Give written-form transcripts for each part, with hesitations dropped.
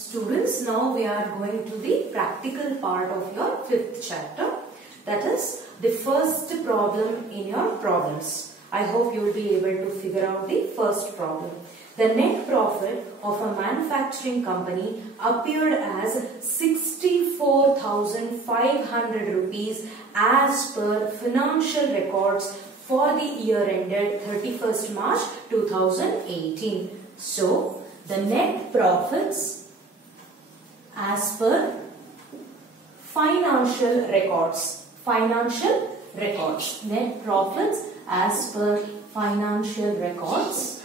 Students, now we are going to the practical part of your 5th chapter, that is the first problem in your problems. I hope you will be able to figure out the first problem. The net profit of a manufacturing company appeared as 64,500 rupees as per financial records for the year ended 31st March 2018. So, the net profits as per financial records, net profits as per financial records.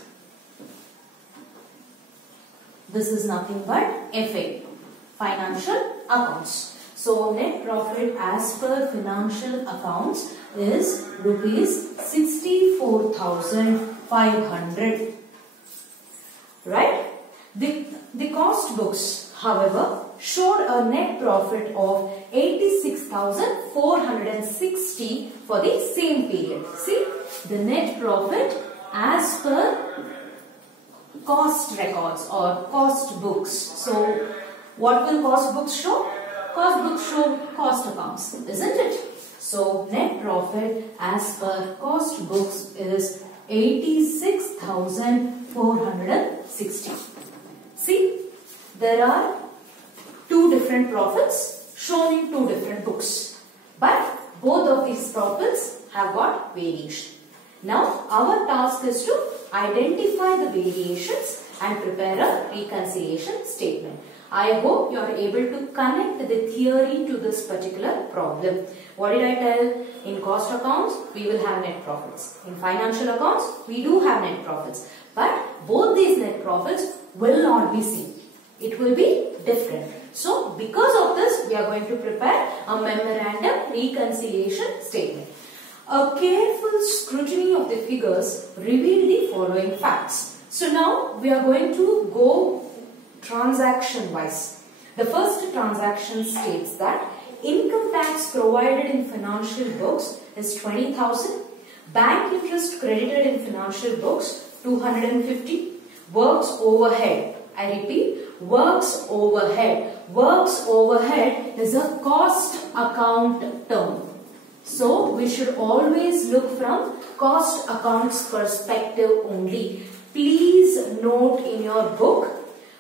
This is nothing but FA, financial accounts. So net profit as per financial accounts is rupees 64,500. Right? The cost books, however, showed a net profit of 86,460 for the same period. See, the net profit as per cost records or cost books. So, what will cost books show? Cost books show cost accounts, isn't it? So, net profit as per cost books is 86,460. See, there are two different profits shown in two different books, but both of these profits have got variation. Now our task is to identify the variations and prepare a reconciliation statement. I hope you are able to connect the theory to this particular problem. What did I tell? In cost accounts, we will have net profits. In financial accounts, we do have net profits. But both these net profits will not be seen. It will be different. So, because of this, we are going to prepare a memorandum reconciliation statement. A careful scrutiny of the figures revealed the following facts. So, now we are going to go transaction wise. The first transaction states that income tax provided in financial books is 20,000, bank interest credited in financial books 250, works overhead, I repeat, works overhead. Works overhead is a cost account term. So, we should always look from cost accounts perspective only. Please note in your book,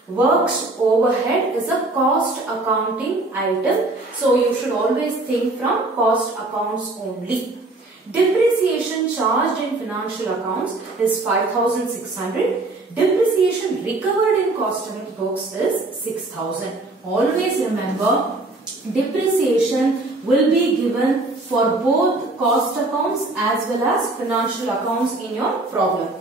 works overhead is a cost accounting item. So, you should always think from cost accounts only. Depreciation charged in financial accounts is 5,600. Depreciation recovered in cost books is 6,000. Always remember, depreciation will be given for both cost accounts as well as financial accounts in your problem.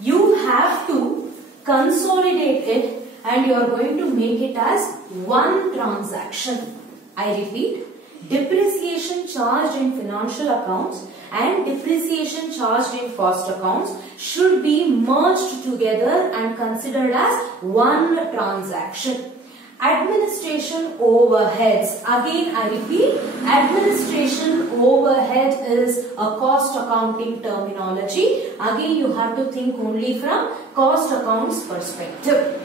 You have to consolidate it and you are going to make it as one transaction. I repeat, depreciation charged in financial accounts and depreciation charged in cost accounts should be merged together and considered as one transaction. Administration overheads. Again, I repeat, administration overhead is a cost accounting terminology. Again, you have to think only from cost accounts perspective.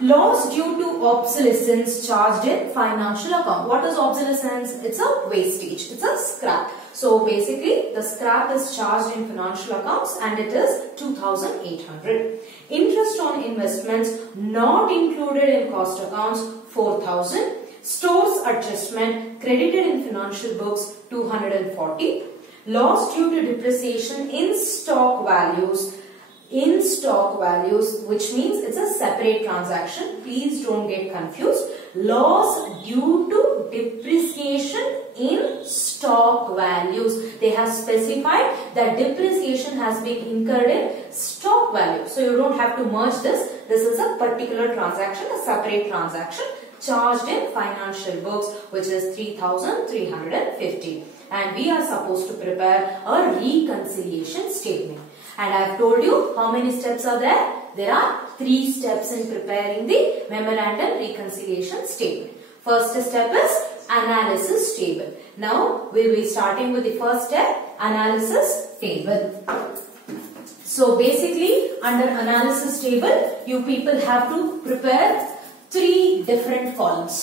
Loss due to obsolescence charged in financial account. What is obsolescence? It's a wastage. It's a scrap. So basically, the scrap is charged in financial accounts and it is 2,800. Interest on investments not included in cost accounts 4,000. Stores adjustment credited in financial books 240. Loss due to depreciation in stock values. Which means it's a separate transaction. Please don't get confused. Loss due to depreciation in stock values. They have specified that depreciation has been incurred in stock value. So you don't have to merge this. This is a particular transaction, a separate transaction charged in financial books, which is 3,350. And we are supposed to prepare a reconciliation statement. And I have told you how many steps are there? There are 3 steps in preparing the memorandum reconciliation statement. First step is analysis table. Now we will be starting with the first step, analysis table. So basically under analysis table, you people have to prepare 3 different columns.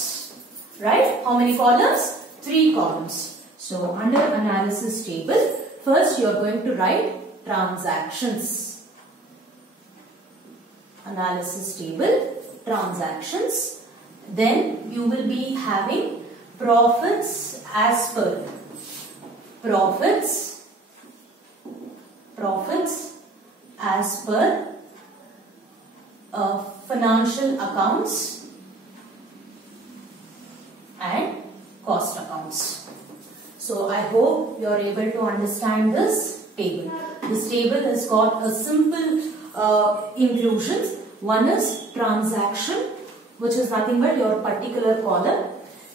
Right? How many columns? 3 columns. So under analysis table, first you are going to write transactions. Analysis table, transactions. Then you will be having profits as per. Profits as per financial accounts and cost accounts. So I hope you are able to understand this table. This table has got a simple inclusions. One is transaction, which is nothing but your particular column.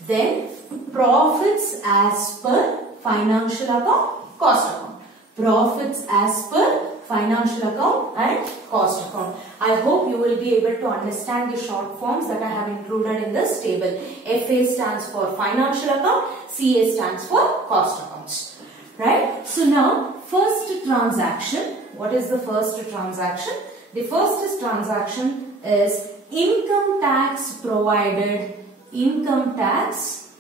Then profits as per financial account, cost account. Profits as per financial account and cost account. I hope you will be able to understand the short forms that I have included in this table. FA stands for financial account, CA stands for cost accounts. Right? So now, first transaction. What is the first transaction? The first transaction is income tax provided. Income tax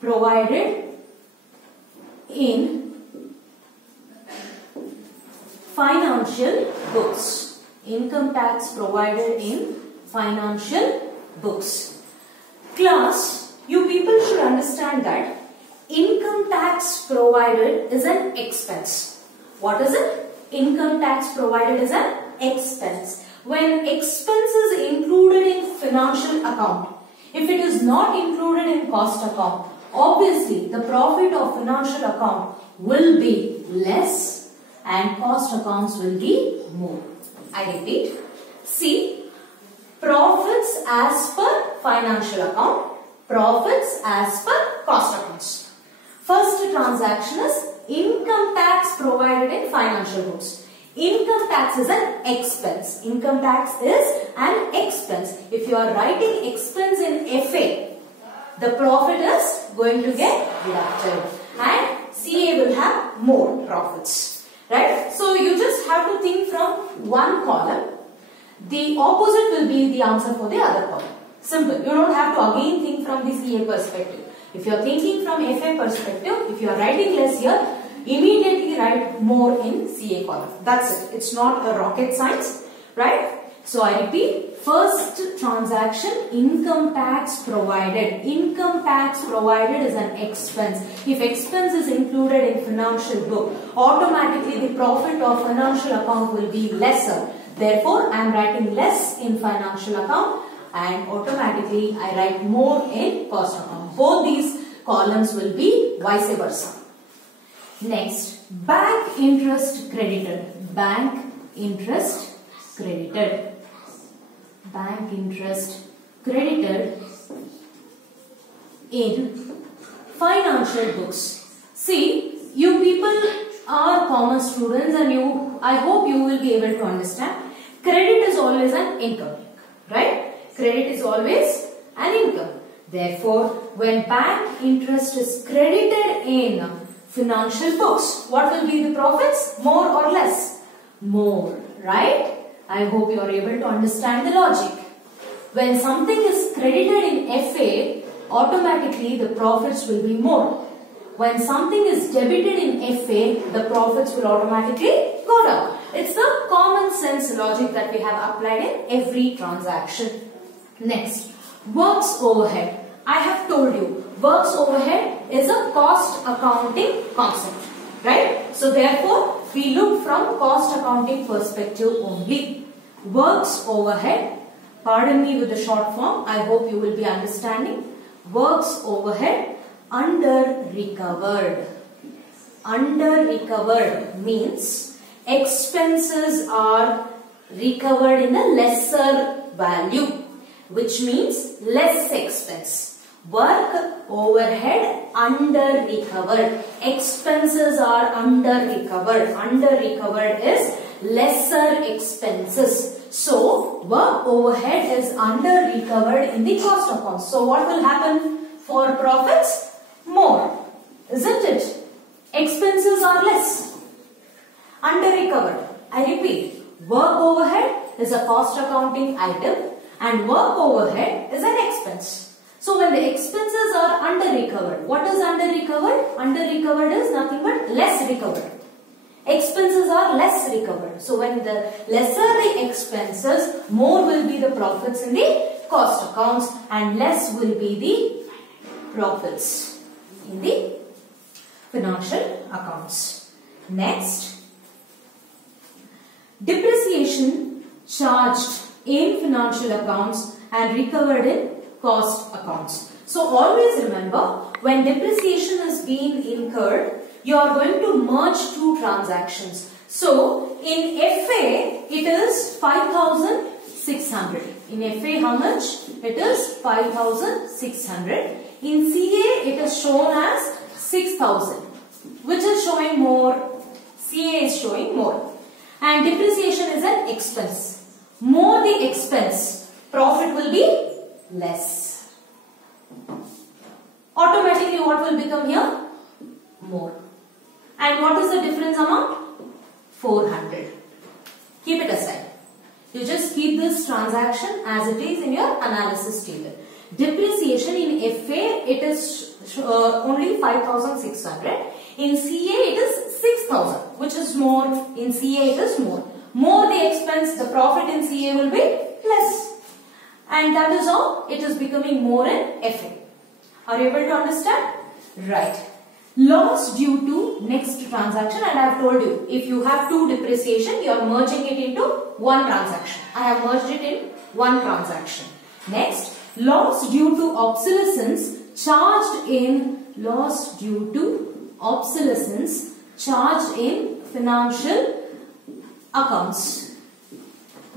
provided in financial books. Income tax provided in financial books. Class, you people should understand that income tax provided is an expense. What is it? Income tax provided is an expense. When expense is included in financial account, if it is not included in cost account, obviously the profit of financial account will be less and cost accounts will be more. I repeat. See, profits as per financial account, profits as per cost accounts. First transaction is income tax provided in financial books. Income tax is an expense. Income tax is an expense. If you are writing expense in FA, the profit is going to get deducted and CA will have more profits. Right? So you just have to think from one column. The opposite will be the answer for the other column. Simple. You don't have to again think from the CA perspective. If you are thinking from FA perspective, if you are writing less here, immediately write more in CA column. That's it. It's not a rocket science. Right? So I repeat, first transaction, income tax provided. Income tax provided is an expense. If expense is included in financial book, automatically the profit of financial account will be lesser. Therefore, I am writing less in financial account and automatically I write more in cost account. Both these columns will be vice versa. Next, bank interest credited. Bank interest credited. Bank interest credited in financial books. See, you people are common students and I hope you will be able to understand. Credit is always an income, right? Credit is always an income. Therefore, when bank interest is credited in financial books, what will be the profits? More or less? More, right? I hope you are able to understand the logic. When something is credited in FA, automatically the profits will be more. When something is debited in FA, the profits will automatically go down. It's the common sense logic that we have applied in every transaction. Next, works overhead. I have told you, works overhead is a cost accounting concept, right? So therefore, we look from cost accounting perspective only. Works overhead, pardon me with the short form, I hope you will be understanding. Works overhead under recovered. Under recovered means expenses are recovered in a lesser value, which means less expense. Work overhead under recovered. Expenses are under recovered. Under recovered is lesser expenses. So, work overhead is under recovered in the cost account. So, what will happen for profits? More. Isn't it? Expenses are less. Under recovered. I repeat, work overhead is a cost accounting item and work overhead is an expense. recovered, under recovered is nothing but less recovered. Expenses are less recovered. So when the lesser the expenses, more will be the profits in the cost accounts and less will be the profits in the financial accounts. Next, depreciation charged in financial accounts and recovered in cost accounts. So always remember, when depreciation is being incurred, you are going to merge two transactions. So in FA it is 5,600. In FA how much? It is 5,600. In CA it is shown as 6,000. Which is showing more? CA is showing more. And depreciation is an expense. More the expense, profit will be less. Automatically what will become here? More. And what is the difference amount? 400. Keep it aside. You just keep this transaction as it is in your analysis table. Depreciation in FA it is only 5,600. In CA it is 6,000, which is more. In CA it is more. More the expense, the profit in CA will be less. And that is how it is becoming more in FA. Are you able to understand? Right. Loss due to next transaction, and I have told you, if you have two depreciation, you are merging it into one transaction. I have merged it in one transaction. Next, loss due to obsolescence charged in financial accounts.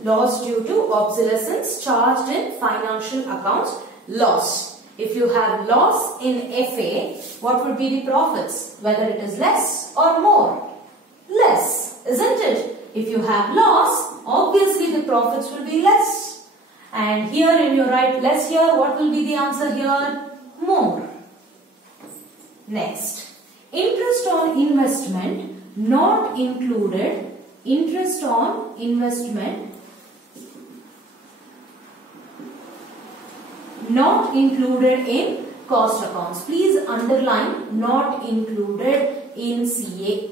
Loss due to obsolescence charged in financial accounts. Loss. If you have loss in FA, what would be the profits? Whether it is less or more? Less, isn't it? If you have loss, obviously the profits will be less. And here in your write less here, what will be the answer here? More. Next, interest on investment not included. Interest on investment not included in cost accounts. Please underline not included in CA,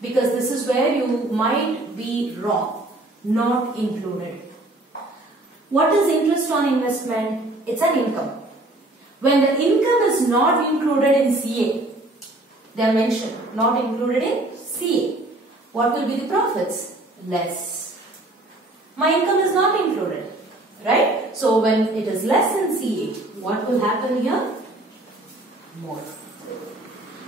because this is where you might be wrong. Not included. What is interest on investment? It's an income. When the income is not included in CA, they are mentioned not included in CA. What will be the profits? Less. My income is not included. Right? So when it is less in CA, what will happen here? More.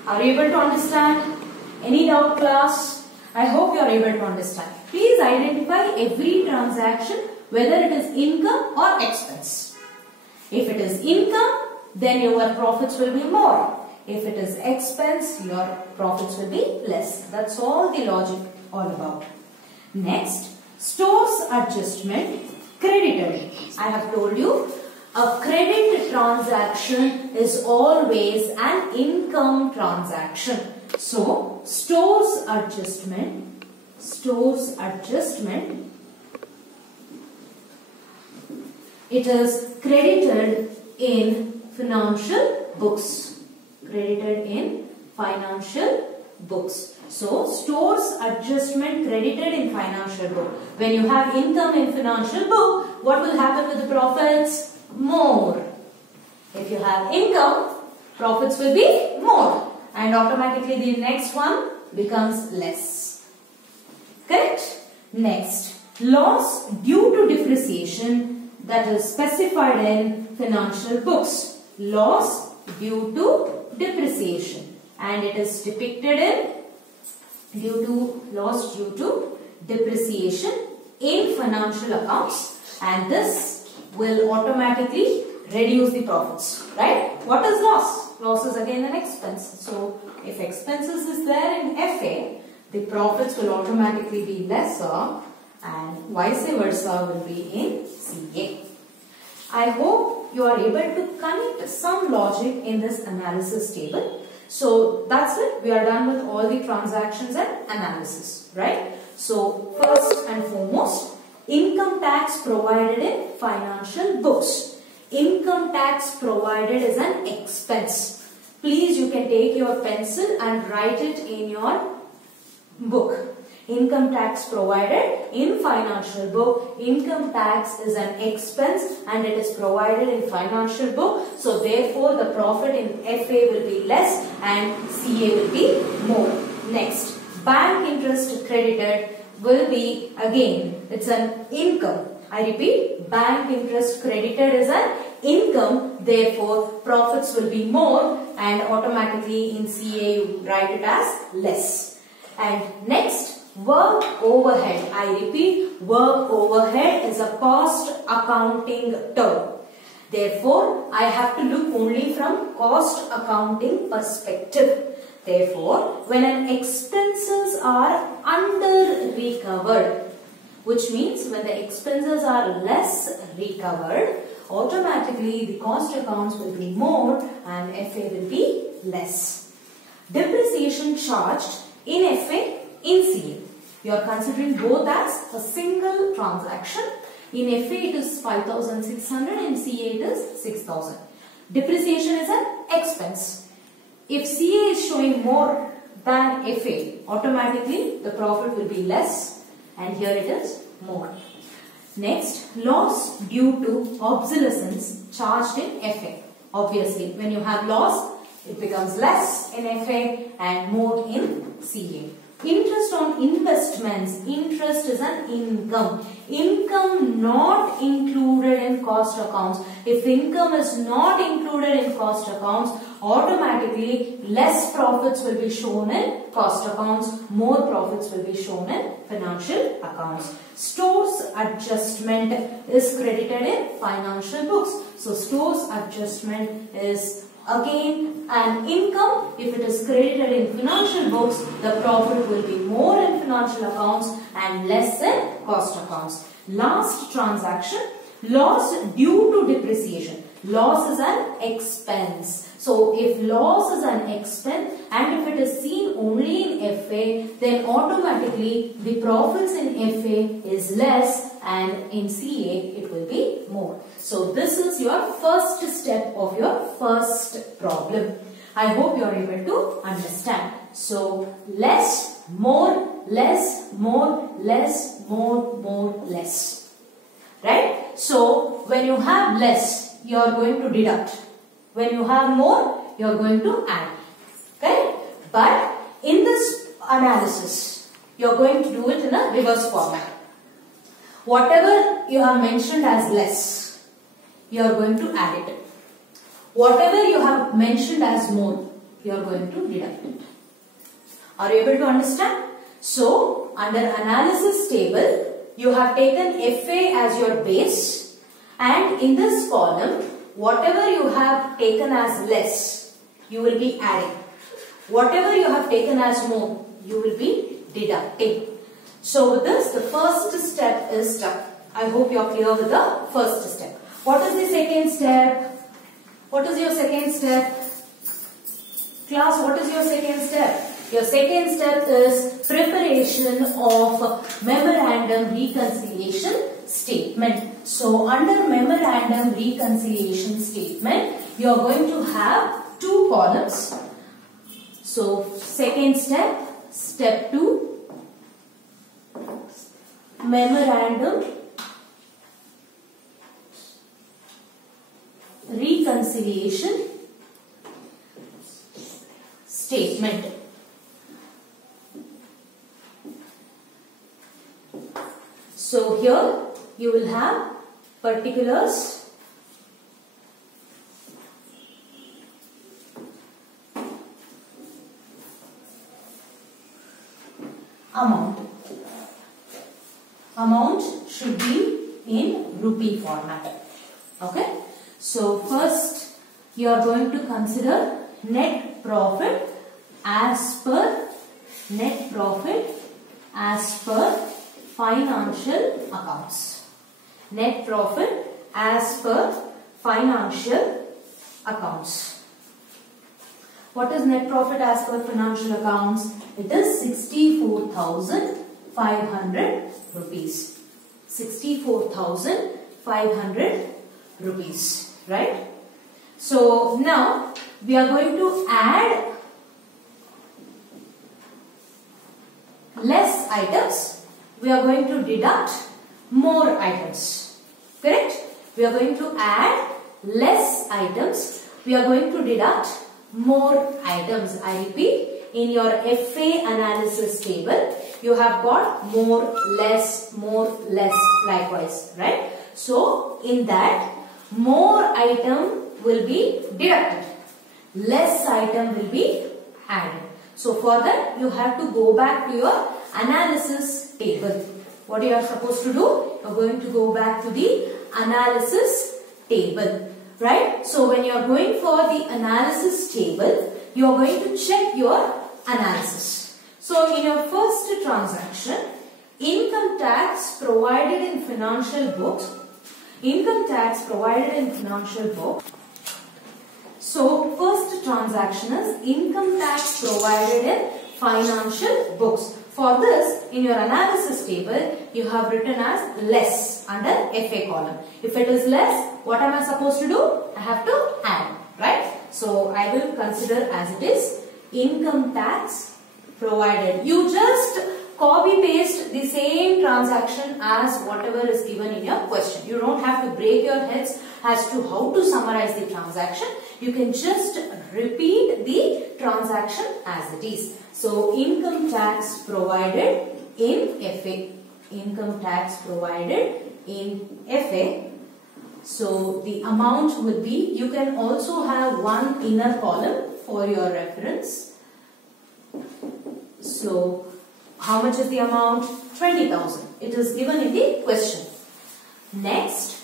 Are you able to understand? Any doubt, class? I hope you are able to understand. Please identify every transaction, whether it is income or expense. If it is income, then your profits will be more. If it is expense, your profits will be less. That's all the logic all about. Next, stores adjustment credited. I have told you, a credit transaction is always an income transaction. So, stores adjustment, it is credited in financial books. Credited in financial books. So, stores adjustment credited in financial book. When you have income in financial book, what will happen with the profits? More. If you have income, profits will be more. And automatically the next one becomes less. Correct? Next, loss due to depreciation that is specified in financial books. Loss due to depreciation. And it is depicted in loss due to depreciation in financial accounts, and this will automatically reduce the profits, right? What is loss? Loss is again an expense. So if expenses is there in FA, the profits will automatically be lesser, and vice versa will be in CA. I hope you are able to connect some logic in this analysis table. So that's it. We are done with all the transactions and analysis, right? So first and foremost, income tax provided in financial books. Income tax provided is an expense. Please, you can take your pencil and write it in your book. Income tax provided in financial book. Income tax is an expense and it is provided in financial book. So therefore the profit in FA will be less and CA will be more. Next, bank interest credited will be, again, it's an income. I repeat, bank interest credited is an income, therefore profits will be more, and automatically in CA you write it as less. And next, work overhead. I repeat, work overhead is a cost accounting term. Therefore, I have to look only from cost accounting perspective. Therefore, when an expenses are under recovered, which means when the expenses are less recovered, automatically the cost accounts will be more and FA will be less. Depreciation charged in FA, in CA. You are considering both as a single transaction. In FA it is 5,600, in CA it is 6,000. Depreciation is an expense. If CA is showing more than FA, automatically the profit will be less, and here it is more. Next, loss due to obsolescence charged in FA. Obviously, when you have loss, it becomes less in FA and more in CA. Interest on investments. Interest is an income. Income not included in cost accounts. If income is not included in cost accounts, automatically less profits will be shown in cost accounts, more profits will be shown in financial accounts. Stores adjustment is credited in financial books. So stores adjustment is again an income. If it is credited in financial books, the profit will be more in financial accounts and less in cost accounts. Last transaction, loss due to depreciation. Loss is an expense. So if loss is an expense and if it is seen only in FA, then automatically the profits in FA is less and in CA it will be more. So this is your first step of your first problem. I hope you are able to understand. So less, more, less, more, less, more, more, less. Right? So when you have less, you are going to deduct. When you have more, you are going to add. Okay? But in this analysis, you are going to do it in a reverse format. Whatever you have mentioned as less, you are going to add it. Whatever you have mentioned as more, you are going to deduct it. Are you able to understand? So, under analysis table, you have taken FA as your base, and in this column, whatever you have taken as less, you will be adding. Whatever you have taken as more, you will be deducting. So with this, the first step is done. I hope you are clear with the first step. What is the second step? What is your second step? Class, what is your second step? Your second step is preparation of memorandum reconciliation statement. So under memorandum reconciliation statement, you are going to have two columns. So second step, step 2, memorandum reconciliation statement. So here you will have particulars, amount. Amount should be in rupee format. Okay. So first you are going to consider net profit as per financial accounts. Net profit as per financial accounts. What is net profit as per financial accounts? It is 64,500 rupees. 64,500 rupees. Right? So now we are going to add less items. We are going to deduct more items. Correct? We are going to add less items. We are going to deduct more items. I repeat, in your FA analysis table, you have got more, less, likewise, right? So, in that, more item will be deducted. Less item will be added. So, for that, you have to go back to your analysis table. What you are supposed to do? You are going to go back to the analysis table. Right? So, when you are going for the analysis table, you are going to check your analysis. So, in your first transaction, income tax provided in financial books. So, first transaction is income tax provided in financial books. For this, in your analysis table, you have written as less under FA column. If it is less, what am I supposed to do? I have to add, right? So, I will consider as it is income tax provided. You just copy paste the same transaction as whatever is given in your question. You don't have to break your heads as to how to summarize the transaction. You can just repeat the transaction as it is. So, income tax provided in FA. Income tax provided in FA. So, the amount will be, you can also have one inner column for your reference. So, how much is the amount? 20,000. It is given in the question. Next,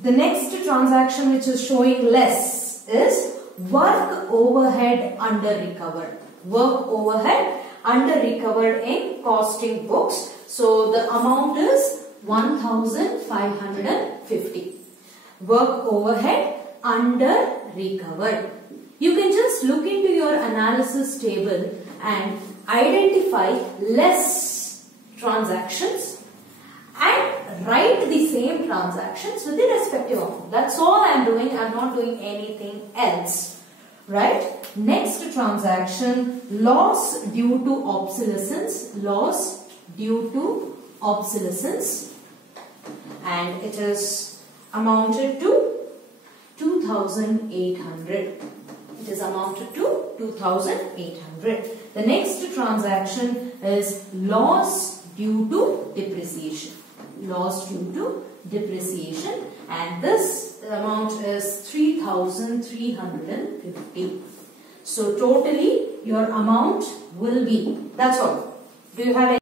the next transaction which is showing less is work overhead under recovered. Work overhead under recovered in costing books. So, the amount is 1,550. Work overhead under recovered. You can just look into your analysis table and identify less transactions and write the same transactions with the respective amount. That's all I am doing. I am not doing anything else. Right? Next transaction, loss due to obsolescence. Loss due to obsolescence. And it is amounted to 2,800. It is amounted to 2,800. The next transaction is loss due to depreciation. Loss due to depreciation, and this amount is 3,350. So totally your amount will be, that's all. Do you have any